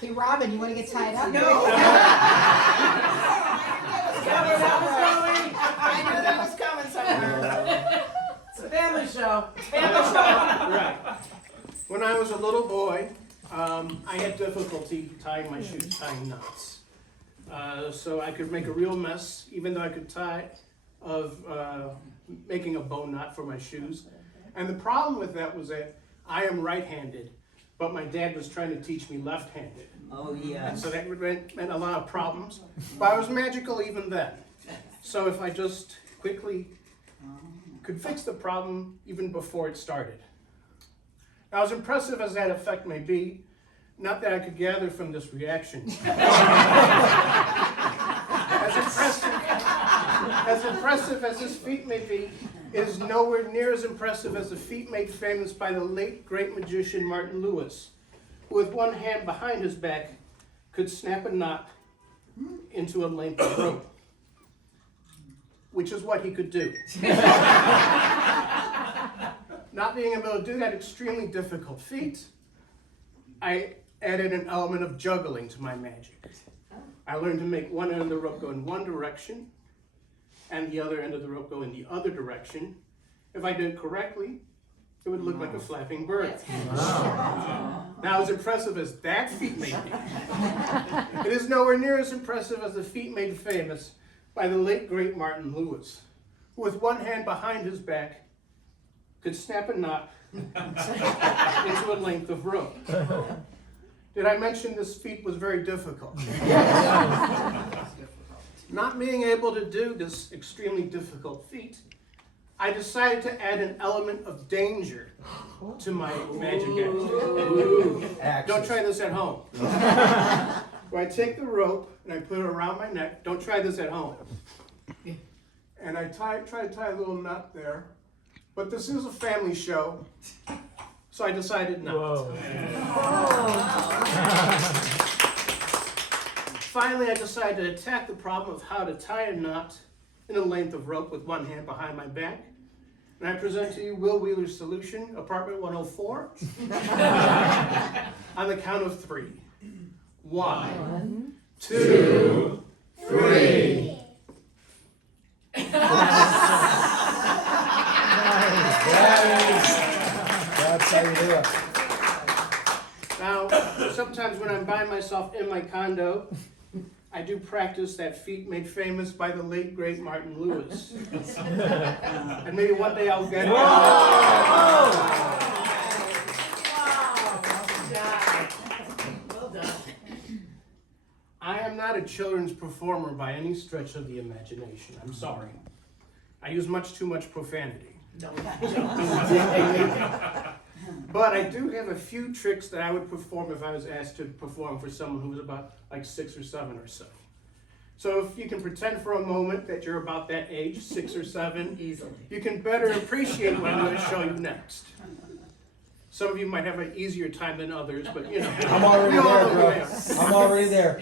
Hey, Robin, you want to get tied up? No. I knew that was coming somewhere. It's a family show. Right. When I was a little boy, I had difficulty tying my shoes, tying knots. So I could make a real mess, even though I could making a bow knot for my shoes. And the problem with that was that I am right-handed, but my dad was trying to teach me left-handed. Oh, yeah. And so that meant a lot of problems. But I was magical even then. So if I just quickly could fix the problem even before it started. Now, as impressive as that effect may be, not that I could gather from this reaction. As impressive as this feat may be, it is nowhere near as impressive as the feat made famous by the late great magician Martin Lewis, who with one hand behind his back could snap a knot into a length of rope, which is what he could do. Not being able to do that extremely difficult feat, I added an element of juggling to my magic. I learned to make one end of the rope go in one direction and the other end of the rope go in the other direction. If I did it correctly, it would look like a flapping bird. Now, as impressive as that feat may be, it is nowhere near as impressive as the feat made famous by the late great Martin Lewis, who with one hand behind his back could snap a knot into a length of rope. Did I mention this feat was very difficult? Not being able to do this extremely difficult feat, I decided to add an element of danger to my magic act. Don't try this at home. Where I take the rope and I put it around my neck. Don't try this at home. And I try to tie a little knot there. But this is a family show, so I decided not. Finally, I decided to attack the problem of how to tie a knot in a length of rope with one hand behind my back. And I present to you Will Wheeler's solution, apartment 104, on the count of 3. 1, 2, 3. That's how you do it. Now, sometimes when I'm by myself in my condo, I do practice that feat made famous by the late, great Martin Lewis. And maybe one day I'll get it. Well done. I am not a children's performer by any stretch of the imagination. I'm sorry. I use much too much profanity. But I do have a few tricks that I would perform if I was asked to perform for someone who was about like 6 or 7 or so. So if you can pretend for a moment that you're about that age, 6 or 7, Easily. you can better appreciate what I'm going to show you next. Some of you might have an easier time than others, but you know. I'm already there, bro. I'm already there.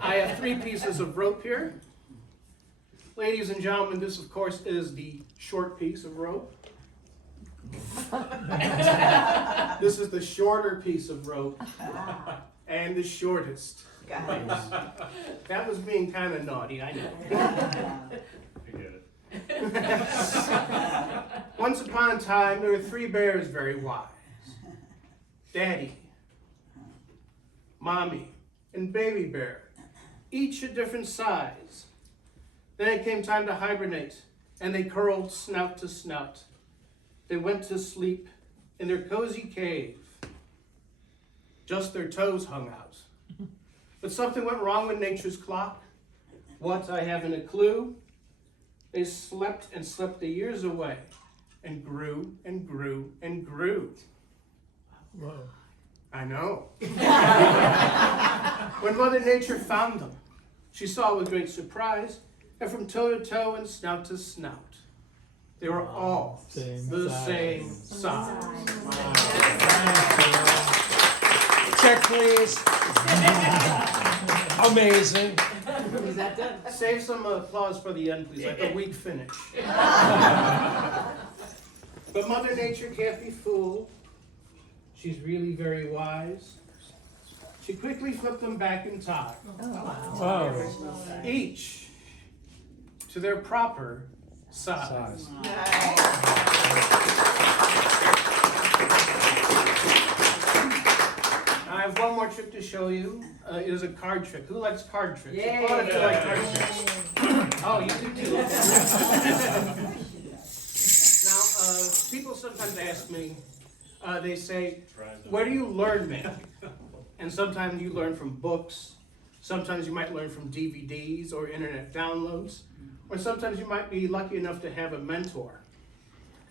I have 3 pieces of rope here. Ladies and gentlemen, this of course is the short piece of rope. This is the shorter piece of rope and the shortest. That was being kind of naughty, I know. Once upon a time, there were 3 bears very wise. Daddy, Mommy, and Baby Bear, each a different size. Then it came time to hibernate, and they curled snout to snout. They went to sleep in their cozy cave. Just their toes hung out. But something went wrong with nature's clock. What, I haven't a clue. They slept and slept the years away, and grew and grew and grew. Whoa. I know. When Mother Nature found them, she saw with great surprise that from toe to toe and snout to snout, they were all the same size. Check, please. Amazing. Is that done? Save some applause for the end, please, like a weak finish. But Mother Nature can't be fooled. She She's really very wise. She quickly flipped them back in time, Wow. each to their proper size. Size. I have one more trick to show you. It is a card trick. Who likes card tricks? Yay. Applaud if you like card tricks. Oh, you do too. Now, people sometimes ask me, they say, where do you learn them? And sometimes you learn from books. Sometimes you might learn from DVDs or internet downloads. Or sometimes you might be lucky enough to have a mentor.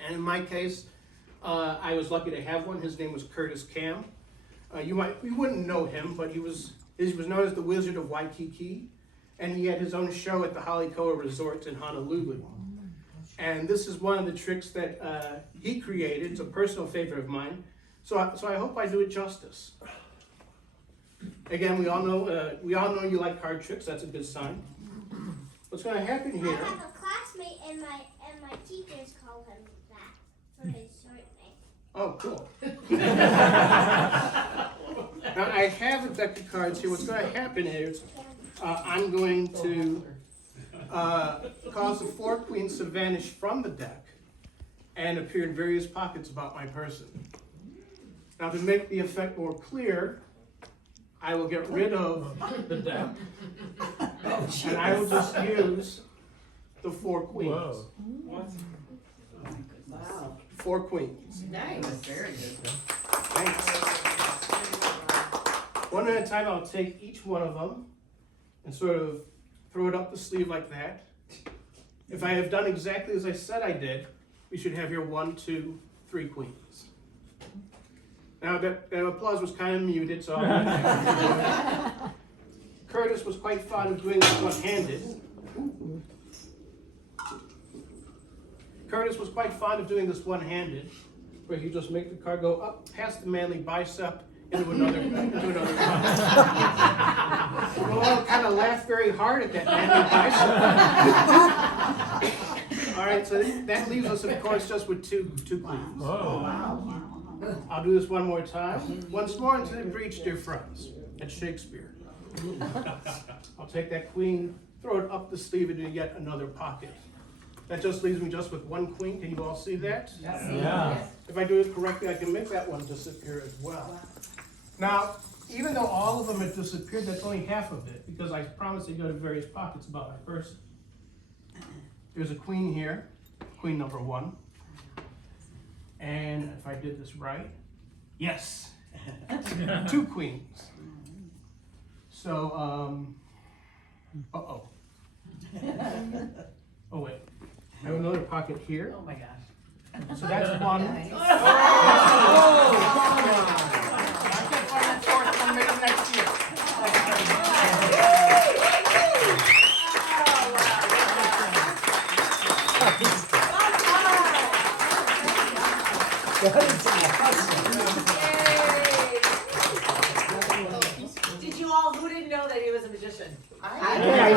And in my case, I was lucky to have one. His name was Curtis Cam. You wouldn't know him, but he was known as the Wizard of Waikiki, and he had his own show at the Halikoa Resort in Honolulu. And this is one of the tricks that he created. It's a personal favorite of mine, so I hope I do it justice. Again, we all know you like card tricks. That's a good sign. What's going to happen I here? have a classmate and my teachers call him that for his short name. Oh, cool. Now I have a deck of cards here. What's going to happen is I'm going to cause the 4 queens to vanish from the deck and appear in various pockets about my person. Now to make the effect more clear, I will get rid of the deck and I will just use the 4 queens. Whoa. Wow. 4 queens. Nice. Very good. Thanks. One at a time, I'll take each one of them and sort of throw it up the sleeve like that. If I have done exactly as I said I did, we should have your 1, 2, 3 queens. Now that applause was kind of muted, so Curtis was quite fond of doing this one-handed. Curtis was quite fond of doing this one-handed, where you just make the card go up past the manly bicep into another card. We'll all kind of laugh very hard at that manly bicep. All right, so that leaves us, of course, just with two queens. Whoa. I'll do this one more time. Once more into the breach, dear friends. That's Shakespeare. I'll take that queen, throw it up the sleeve into yet another pocket. That just leaves me just with 1 queen. Can you all see that? Yeah. If I do it correctly, I can make that one disappear as well. Now, even though all of them have disappeared, that's only half of it, because I promised to go to various pockets about my person. There's a queen here, queen number 1. And if I did this right, yes, 2 queens. So, uh-oh. Oh, wait. I have another pocket here. Oh my gosh. So that's 1. Nice. I can't find that 4th one, maybe next year. That is awesome. Did you all, who didn't know that he was a magician? I